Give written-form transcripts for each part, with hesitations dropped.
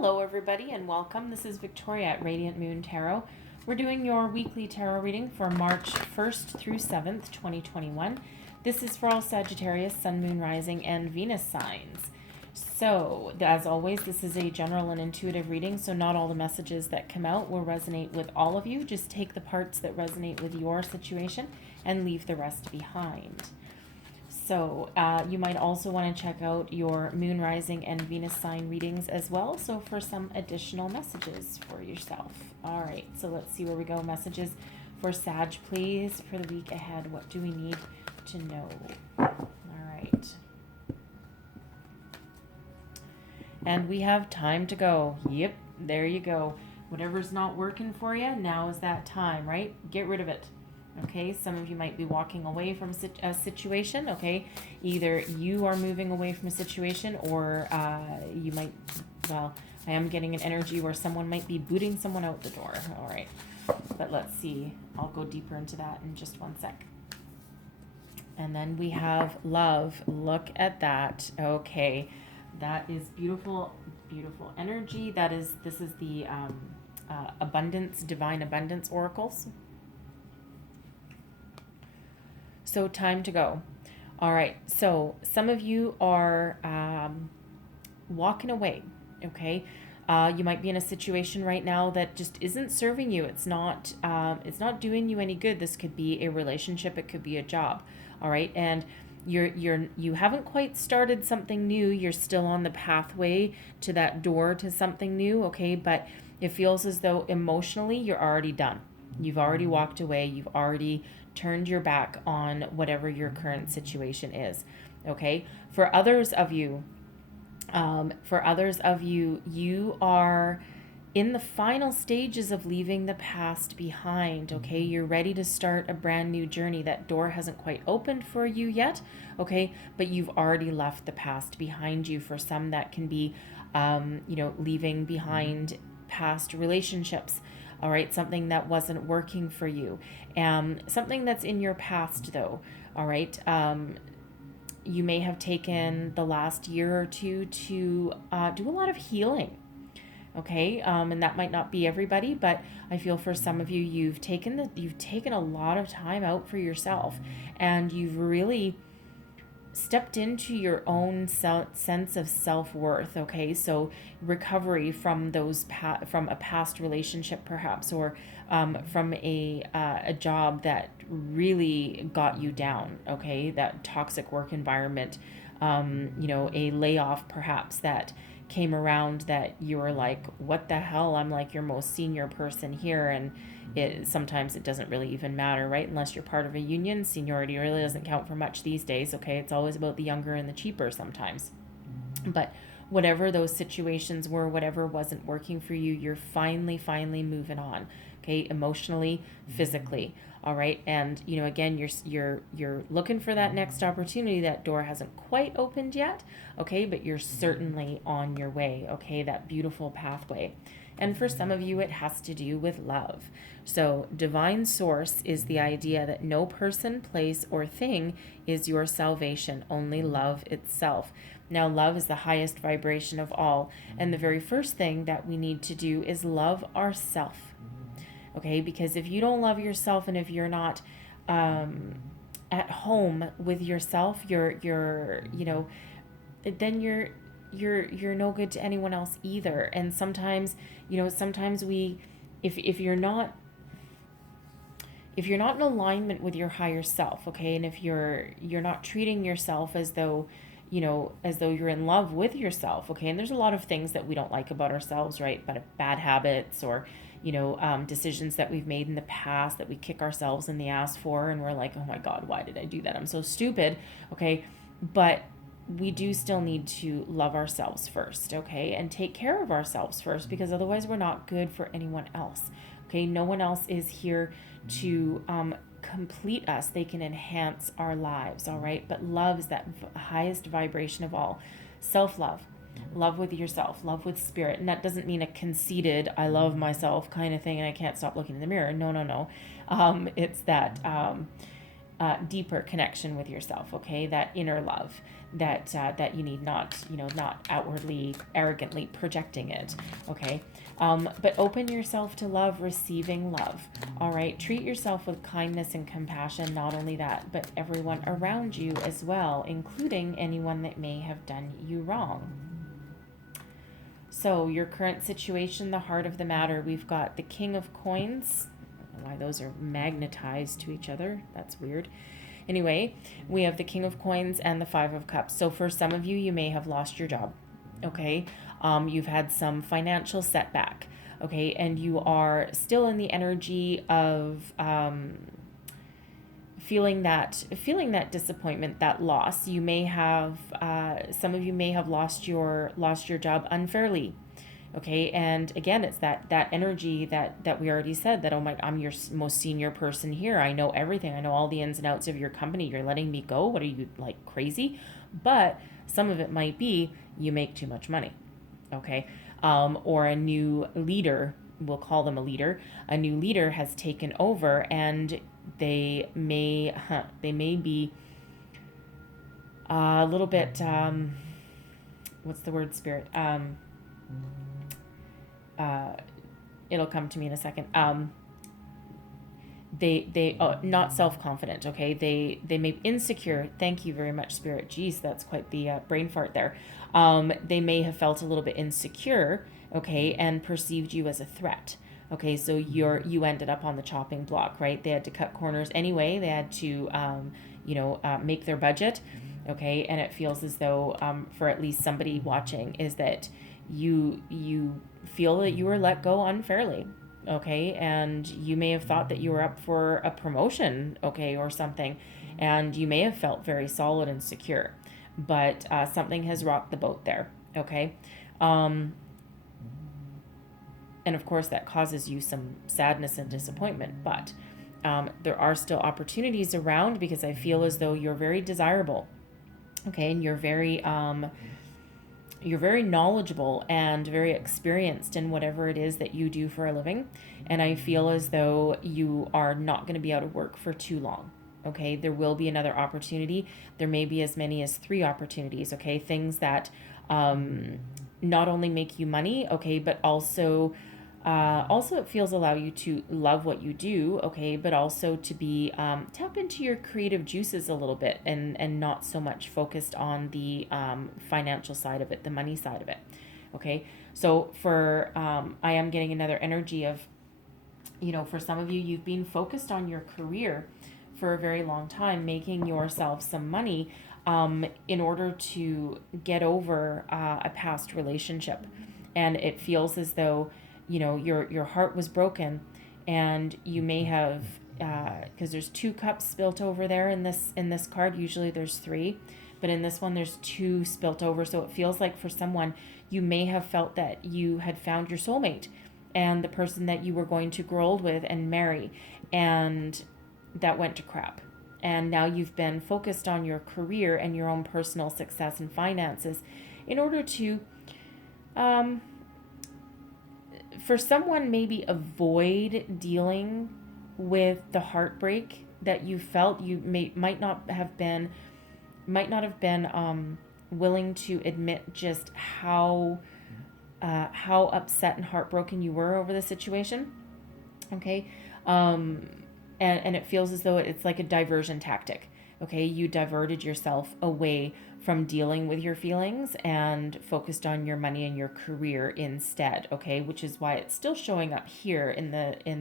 Hello everybody and welcome. This is Victoria at Radiant Moon Tarot. We're doing your weekly tarot reading for March 1st through 7th, 2021. This is for all Sagittarius, Sun, Moon, Rising, and Venus signs. So, as always, this is a general and intuitive reading, so not all the messages that come out will resonate with all of you. Just take the parts that resonate with your situation and leave the rest behind. So you might also want to check out your Moon, Rising, and Venus sign readings as well. So for some additional messages for yourself. All right, so let's see where we go. Messages for Sag, please, for the week ahead. What do we need to know? All right. And we have time to go. Yep, there you go. Whatever's not working for you, now is that time, right? Get rid of it. Okay, some of you might be walking away from a situation, okay? Either you are moving away from a situation or you might, well, I am getting an energy where someone might be booting someone out the door. All right, but let's see. I'll go deeper into that in just one sec. And then we have love. Look at that. Okay, that is beautiful, beautiful energy. This is the abundance, divine abundance oracles. So time to go. All right. So some of you are walking away. Okay. You might be in a situation right now that just isn't serving you. It's not doing you any good. This could be a relationship. It could be a job. All right. And you haven't quite started something new. You're still on the pathway to that door to something new. Okay. But it feels as though emotionally you're already done. You've already walked away. You've already turned your back on whatever your current situation is. Okay. For others of you, you are in the final stages of leaving the past behind. Okay. You're ready to start a brand new journey. That door hasn't quite opened for you yet. Okay. But you've already left the past behind you. For some, that can be, leaving behind past relationships. All right, something that wasn't working for you. Something that's in your past, though. All right, you may have taken the last year or two to do a lot of healing. Okay, and that might not be everybody, but I feel for some of you, you've taken a lot of time out for yourself, and you've really stepped into your own sense of self-worth. Okay, so recovery from from a past relationship perhaps, or from a job that really got you down. Okay, that toxic work environment, a layoff perhaps that came around that you were like, what the hell, I'm like your most senior person here, and sometimes it doesn't really even matter, right? Unless you're part of a union, seniority really doesn't count for much these days. Okay, it's always about the younger and the cheaper sometimes. But whatever those situations were, whatever wasn't working for you, you're finally moving on. Okay, emotionally, physically. All right, and again, you're looking for that next opportunity. That door hasn't quite opened yet. Okay, but you're certainly on your way. Okay, that beautiful pathway. And for some of you, it has to do with love. So divine source is the idea that no person, place, or thing is your salvation, only love itself. Now, love is the highest vibration of all. And the very first thing that we need to do is love ourselves. Okay, because if you don't love yourself, and if you're not at home with yourself, then you're no good to anyone else either. And sometimes we, if you're not in alignment with your higher self, okay, and if you're not treating yourself as though you're in love with yourself, okay, and there's a lot of things that we don't like about ourselves, right? But bad habits, or decisions that we've made in the past that we kick ourselves in the ass for, and we're like, oh my God, why did I do that? I'm so stupid. Okay, but we do still need to love ourselves first, okay, and take care of ourselves first, because otherwise we're not good for anyone else. Okay, no one else is here to complete us. They can enhance our lives. All right, but love is that highest vibration of all. Self-love. Love with yourself, love with spirit. And that doesn't mean a conceited, I love myself kind of thing and I can't stop looking in the mirror. No. It's that deeper connection with yourself, okay? That inner love that you need, not, not outwardly, arrogantly projecting it, okay? But open yourself to love, receiving love, all right? Treat yourself with kindness and compassion, not only that, but everyone around you as well, including anyone that may have done you wrong. So your current situation, the heart of the matter, we've got the King of Coins. I don't know why those are magnetized to each other. That's weird. Anyway, we have the King of Coins and the Five of Cups. So for some of you, you may have lost your job, okay? You've had some financial setback, okay? And you are still in the energy of feeling that disappointment, that loss. You may have some of you may have lost your job unfairly, okay? And again, it's that energy that we already said, that, oh my, I'm your most senior person here, I know everything, I know all the ins and outs of your company, you're letting me go, what are you, like, crazy? But some of it might be you make too much money, okay? Or a new leader, we'll call them a leader has taken over, and they may be a little bit, what's the word, Spirit? It'll come to me in a second. They not self-confident, okay? They may be insecure. Thank you very much, Spirit. Jeez, that's quite the brain fart there. They may have felt a little bit insecure, okay, and perceived you as a threat. Okay, so you ended up on the chopping block, right? They had to cut corners anyway. They had to, make their budget, okay? And it feels as though, for at least somebody watching, is that you feel that you were let go unfairly, okay? And you may have thought that you were up for a promotion, okay, or something, and you may have felt very solid and secure, but something has rocked the boat there, okay? And of course, that causes you some sadness and disappointment, but there are still opportunities around, because I feel as though you're very desirable, okay? And you're very knowledgeable and very experienced in whatever it is that you do for a living. And I feel as though you are not going to be out of work for too long, okay? There will be another opportunity. There may be as many as 3 opportunities, okay? Things that not only make you money, okay, but also it feels allow you to love what you do, okay, but also to be tap into your creative juices a little bit, and not so much focused on the financial side of it, the money side of it, okay? So for I am getting another energy of, for some of you, you've been focused on your career for a very long time, making yourself some money in order to get over a past relationship. And it feels as though, your heart was broken, and you may have, because there's 2 cups spilt over there in this card. Usually there's 3, but in this one there's 2 spilt over. So it feels like for someone, you may have felt that you had found your soulmate and the person that you were going to grow old with and marry, and that went to crap. And now you've been focused on your career and your own personal success and finances in order to, for someone, maybe avoid dealing with the heartbreak that you felt. You might not have been willing to admit just how upset and heartbroken you were over the situation, okay? And it feels as though it's like a diversion tactic, okay? You diverted yourself away from dealing with your feelings and focused on your money and your career instead, okay? Which is why it's still showing up here in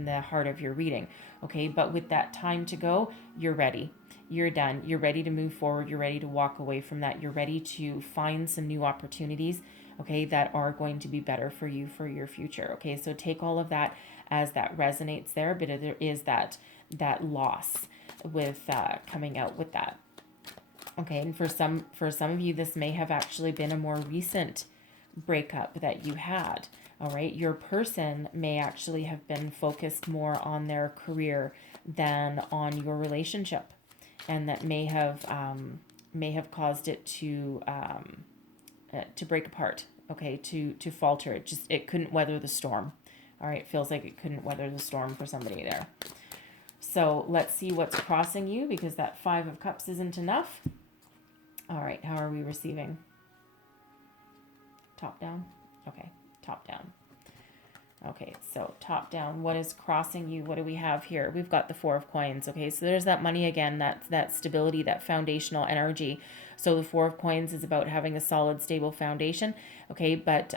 the heart of your reading, okay? But with that time to go, you're ready. You're done. You're ready to move forward. You're ready to walk away from that. You're ready to find some new opportunities, okay, that are going to be better for you for your future, okay? So take all of that as that resonates there, but there is that loss with coming out with that. Okay, and for some of you, this may have actually been a more recent breakup that you had. All right, your person may actually have been focused more on their career than on your relationship, and that may have caused it to break apart. Okay, to falter. It couldn't weather the storm. All right, feels like it couldn't weather the storm for somebody there. So let's see what's crossing you, because that Five of Cups isn't enough. All right, how are we receiving? Top down? Okay, top down. Okay, so top down, what is crossing you? What do we have here? We've got the Four of Coins. Okay, so there's that money again, that stability, that foundational energy. So the Four of Coins is about having a solid, stable foundation. Okay, but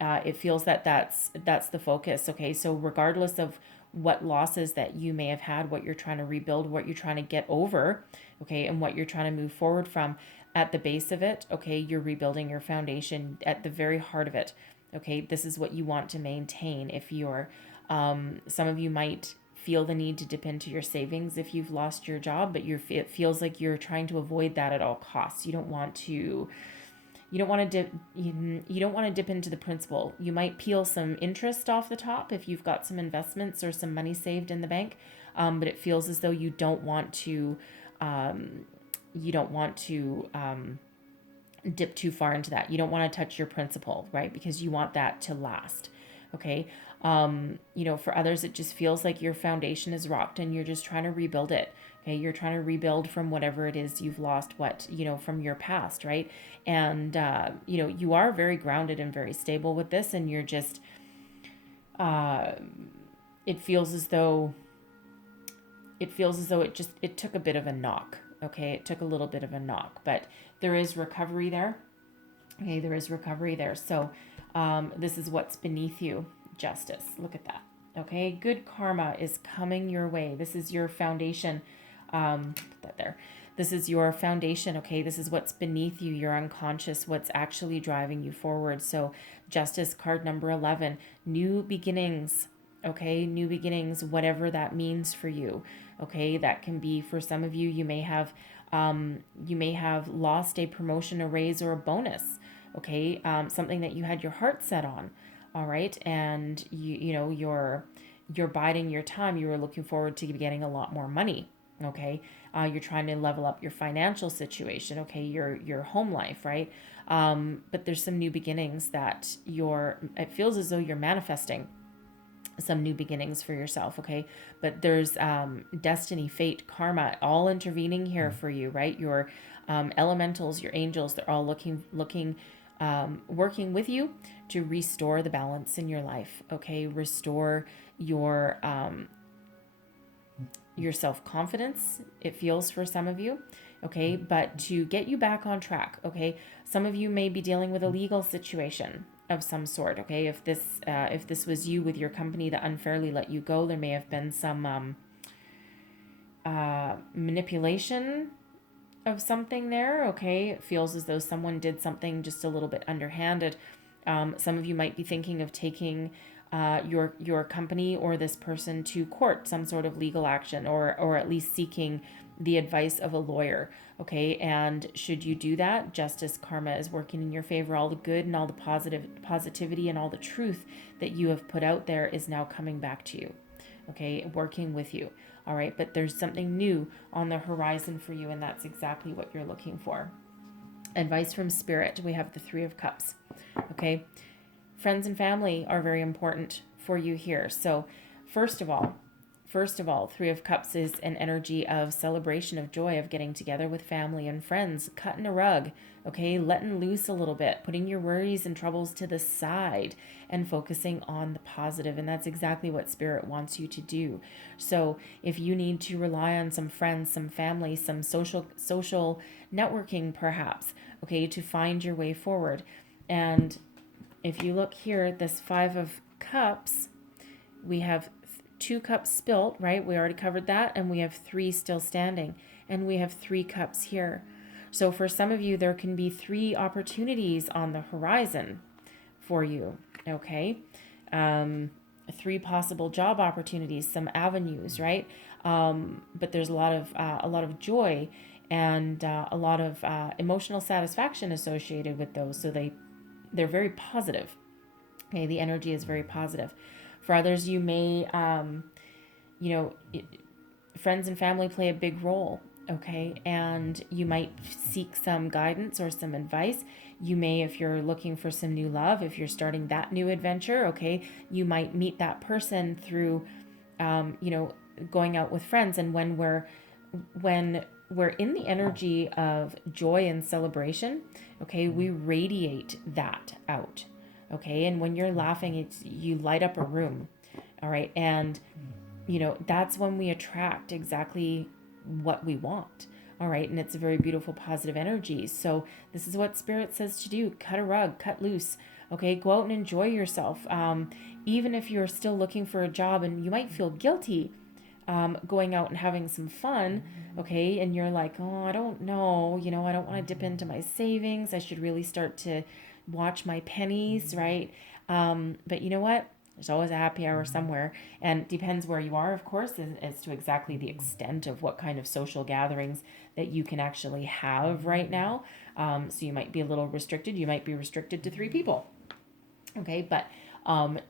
it feels that that's the focus. Okay, so regardless of what losses that you may have had, what you're trying to rebuild, what you're trying to get over, okay, and what you're trying to move forward from, at the base of it, okay, you're rebuilding your foundation at the very heart of it. Okay, this is what you want to maintain. If you're, some of you might feel the need to dip into your savings if you've lost your job, but it feels like you're trying to avoid that at all costs. You don't want to dip you don't want to dip into the principal. You might peel some interest off the top if you've got some investments or some money saved in the bank, but it feels as though you don't want to dip too far into that. You don't want to touch your principal, right? Because you want that to last. Okay. For others, it just feels like your foundation is rocked and you're just trying to rebuild it. Okay. You're trying to rebuild from whatever it is you've lost, from your past, right? And, you are very grounded and very stable with this, and you're just, it feels as though it took a bit of a knock. Okay. It took a little bit of a knock, but there is recovery there. Okay, there is recovery there. So this is what's beneath you. Justice. Look at that. Okay, good karma is coming your way. This is your foundation. Put that there. This is your foundation. Okay, this is what's beneath you, your unconscious, what's actually driving you forward. So Justice, card number 11, new beginnings. Okay, new beginnings, whatever that means for you. Okay, that can be, for some of you, you may have lost a promotion, a raise, or a bonus. Okay, something that you had your heart set on. All right, and you're biding your time. You were looking forward to getting a lot more money. Okay, you're trying to level up your financial situation. Okay, your home life, right? But there's some new beginnings that it feels as though you're manifesting some new beginnings for yourself. Okay, but there's destiny, fate, karma all intervening here for you, right? Your elementals, your angels, they're all working with you to restore the balance in your life. Okay, restore your self-confidence, it feels, for some of you. Okay, but to get you back on track. Okay, some of you may be dealing with a legal situation of some sort. Okay, if this was you with your company that unfairly let you go, there may have been some manipulation of something there. Okay, it feels as though someone did something just a little bit underhanded. Some of you might be thinking of taking your company or this person to court, some sort of legal action, or at least seeking the advice of a lawyer. Okay, and should you do that, Justice, karma is working in your favor. All the good and all the positivity and all the truth that you have put out there is now coming back to you. Okay, working with you. All right, but there's something new on the horizon for you, and that's exactly what you're looking for. Advice from Spirit. We have the Three of Cups. Okay, friends and family are very important for you here. So first of all, Three of Cups is an energy of celebration, of joy, of getting together with family and friends, cutting a rug, okay, letting loose a little bit, putting your worries and troubles to the side and focusing on the positive. And that's exactly what Spirit wants you to do. So if you need to rely on some friends, some family, some social networking perhaps, okay, to find your way forward. And if you look here, this Five of Cups, we have 2 cups spilt, right? We already covered that. And we have 3 still standing. And we have 3 cups here. So for some of you, there can be 3 opportunities on the horizon for you, okay? 3 possible job opportunities, some avenues, right? But there's a lot of joy and a lot of emotional satisfaction associated with those. So they're very positive. Okay, the energy is very positive. For others, you may, friends and family play a big role, okay? And you might seek some guidance or some advice. You may, if you're looking for some new love, if you're starting that new adventure, okay, you might meet that person through, going out with friends, and when we're in the energy of joy and celebration, okay, we radiate that out, okay? And when you're laughing, you light up a room, all right? And that's when we attract exactly what we want. All right. And it's a very beautiful, positive energy. So this is what Spirit says to do. Cut a rug, cut loose. Okay. Go out and enjoy yourself. Even if you're still looking for a job and you might feel guilty going out and having some fun. Okay. And you're like, oh, I don't know. I don't want to dip into my savings. I should really start to watch my pennies. Right. But you know what? There's always a happy hour somewhere, and depends where you are, of course, as to exactly the extent of what kind of social gatherings that you can actually have right now. So you might be a little restricted. You might be restricted to 3 people. Okay, but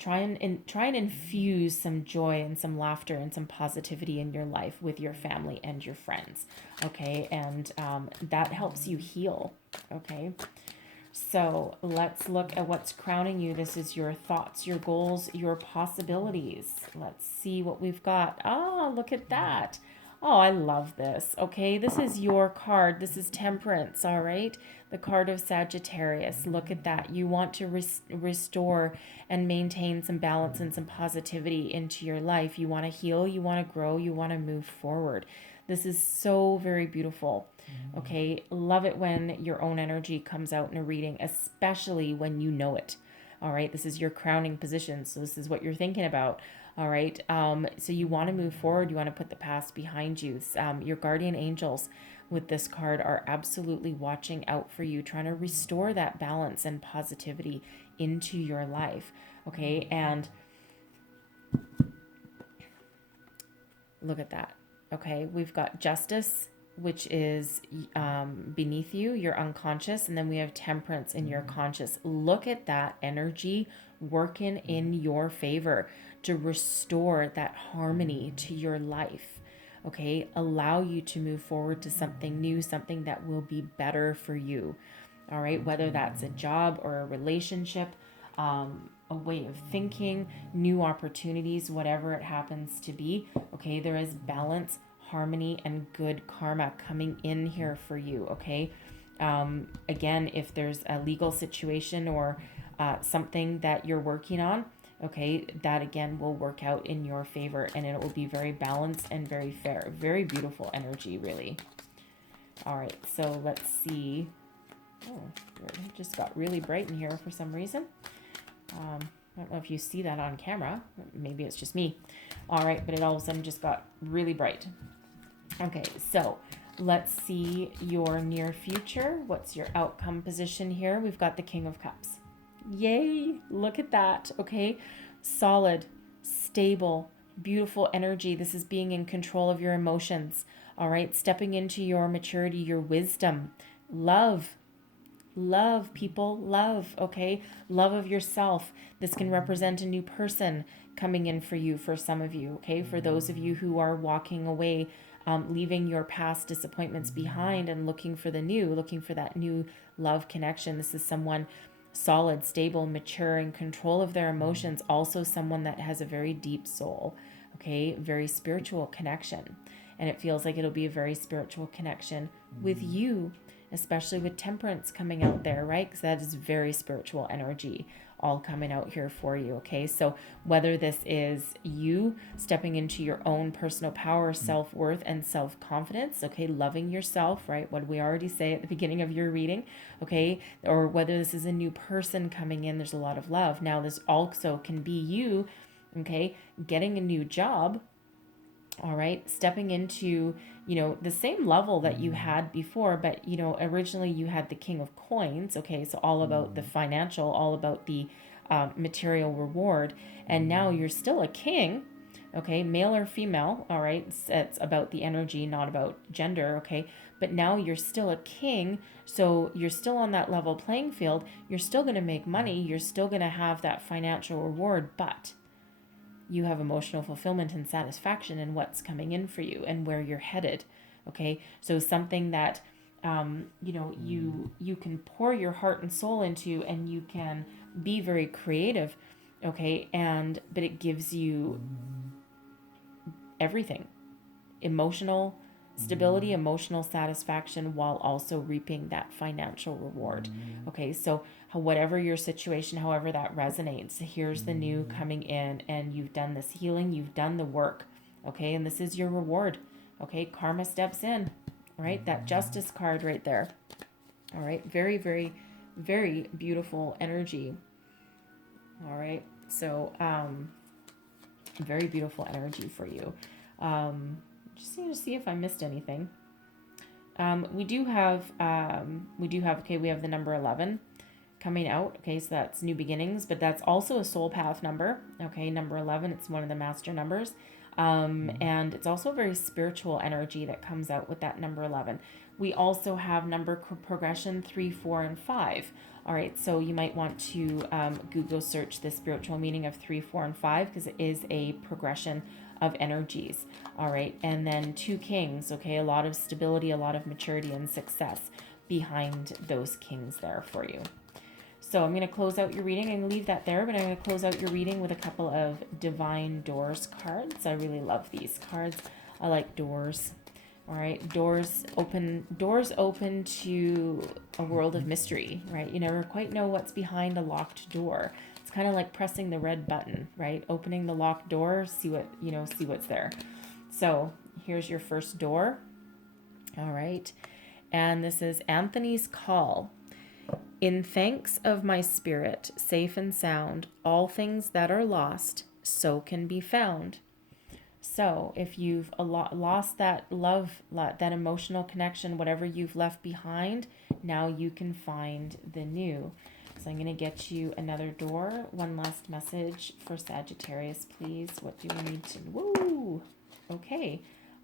try and infuse some joy and some laughter and some positivity in your life with your family and your friends. Okay, and that helps you heal. Okay. So let's look at what's crowning you. This is your thoughts, your goals, your possibilities. Let's see what we've got. Oh, look at that. Oh, I love this. Okay, this is your card. This is Temperance, all right? The card of Sagittarius. Look at that. You want to restore and maintain some balance and some positivity into your life. You want to heal, you want to grow, you want to move forward. This is so very beautiful. Okay, love it when your own energy comes out in a reading, especially when you know it. All right, this is your crowning position, so this is what you're thinking about. All right, so you want to move forward, you want to put the past behind you. Your guardian angels with this card are absolutely watching out for you, trying to restore that balance and positivity into your life. Okay, and look at that. Okay, we've got Justice, which is beneath you, your unconscious, and then we have Temperance in your conscious. Look at that energy working in your favor to restore that harmony to your life. Okay, allow you to move forward to something new, something that will be better for you. All right, whether that's a job or a relationship, a way of thinking, new opportunities, whatever it happens to be. Okay, there is balance, harmony, and good karma coming in here for you. Okay, again, if there's a legal situation or something that you're working on, okay, that again will work out in your favor, and it will be very balanced and very fair. Very beautiful energy, really. All right, so let's see. Oh, it just got really bright in here for some reason. I don't know if you see that on camera. Maybe it's just me. All right, but it all of a sudden just got really bright. Okay, so let's see your near future. What's your outcome position here? We've got the King of Cups. Yay, look at that. Okay, solid, stable, beautiful energy. This is being in control of your emotions. All right, stepping into your maturity, your wisdom, love, people, love. Okay, love of yourself. This can represent a new person coming in for you, for some of you. Okay, for those of you who are walking away, leaving your past disappointments behind and looking for the new, looking for that new love connection. This is someone solid, stable, mature, in control of their emotions. Also someone that has a very deep soul. Okay, very spiritual connection. And it feels like it'll be a very spiritual connection with you, especially with Temperance coming out there, right? Because that is very spiritual energy all coming out here for you. Okay, so whether this is you stepping into your own personal power, self-worth, and self-confidence, okay, loving yourself, right? What did we already say at the beginning of your reading? Okay, or whether this is a new person coming in, there's a lot of love. Now this also can be you, okay, getting a new job. All right, stepping into, the same level that you had before, but, originally you had the King of Coins. Okay, so all about the financial, all about the material reward. And now you're still a king, okay, male or female. All right, it's about the energy, not about gender. Okay, but now you're still a king, so you're still on that level playing field. You're still going to make money. You're still going to have that financial reward, but you have emotional fulfillment and satisfaction in what's coming in for you and where you're headed. Okay, so something that you can pour your heart and soul into, and you can be very creative. Okay, but it gives you everything. Emotional stability, emotional satisfaction, while also reaping that financial reward. Okay, so whatever your situation, however that resonates, here's the new coming in, and you've done this healing, you've done the work. Okay, and this is your reward. Okay, karma steps in, right? That justice card right there. All right, very, very, very beautiful energy. All right, so very beautiful energy for you. Just need to see if I missed anything. We do have, okay, we have the number 11 coming out. Okay, so that's new beginnings, but that's also a soul path number. Okay, number 11, it's one of the master numbers. And it's also a very spiritual energy that comes out with that number 11. We also have number progression 3, 4, and 5. All right, so you might want to Google search the spiritual meaning of 3, 4, and 5, because it is a progression of energies. All right, and then 2 kings. Okay, a lot of stability, a lot of maturity and success behind those kings there for you. So I'm going to close out your reading. I'm going to leave that there, but I'm going to close out your reading with a couple of Divine Doors cards. I really love these cards. I like doors. All right, doors open to a world of mystery, right? You never quite know what's behind a locked door. It's kind of like pressing the red button, right? Opening the locked door, see what's there. So here's your first door. All right, and this is Anthony's Call. In thanks of my spirit, safe and sound, all things that are lost, so can be found. So if you've lost that love, that emotional connection, whatever you've left behind, now you can find the new. So I'm going to get you another door. One last message for Sagittarius, please. What do we need to... Woo! Okay.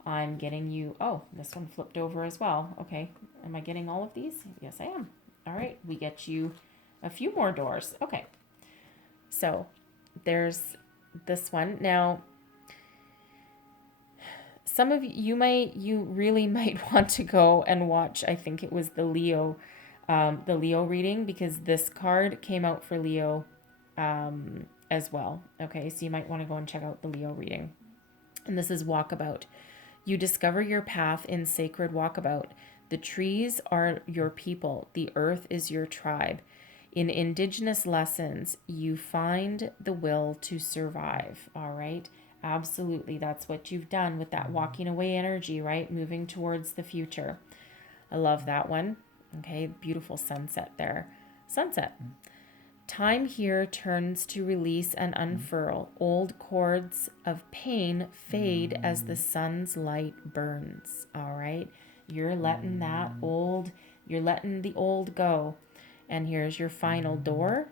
I'm getting you... Oh, this one flipped over as well. Okay. Am I getting all of these? Yes, I am. All right, we get you a few more doors. Okay, so there's this one. Now, some of you really might want to go and watch, I think it was the Leo reading, because this card came out for Leo as well. Okay, so you might want to go and check out the Leo reading. And this is Walkabout. You discover your path in sacred walkabout. The trees are your people. The earth is your tribe. In indigenous lessons, you find the will to survive. All right. Absolutely. That's what you've done with that walking away energy, right? Moving towards the future. I love that one. Okay. Beautiful sunset there. Sunset. Time here turns to release and unfurl. Old cords of pain fade as the sun's light burns. All right. You're letting the old go. And here's your final door.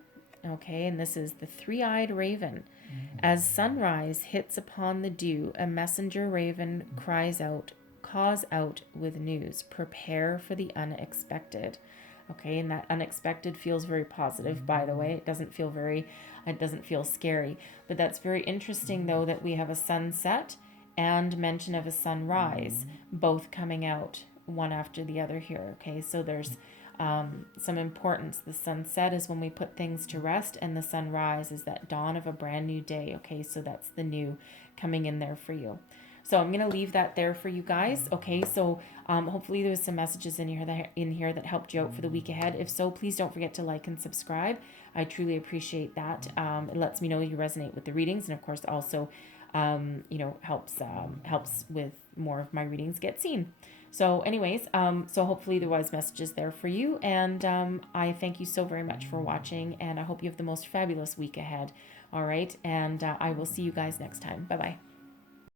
Okay, and this is the three-eyed raven. As sunrise hits upon the dew, a messenger raven calls out with news. Prepare for the unexpected. Okay, and that unexpected feels very positive, by the way. It doesn't feel scary. But that's very interesting, though, that we have a sunset and mention of a sunrise, both coming out one after the other here. Okay, so there's some importance. The sunset is when we put things to rest, and the sunrise is that dawn of a brand new day. Okay, so that's the new coming in there for you. So I'm going to leave that there for you guys. Okay, so hopefully there was some messages in here that helped you out for the week ahead. If so, please don't forget to like and subscribe. I truly appreciate that. It lets me know you resonate with the readings, and of course also helps with more of my readings get seen. So anyways, so hopefully there was messages there for you, and I thank you so very much for watching, and I hope you have the most fabulous week ahead. All right, and I will see you guys next time. Bye-bye.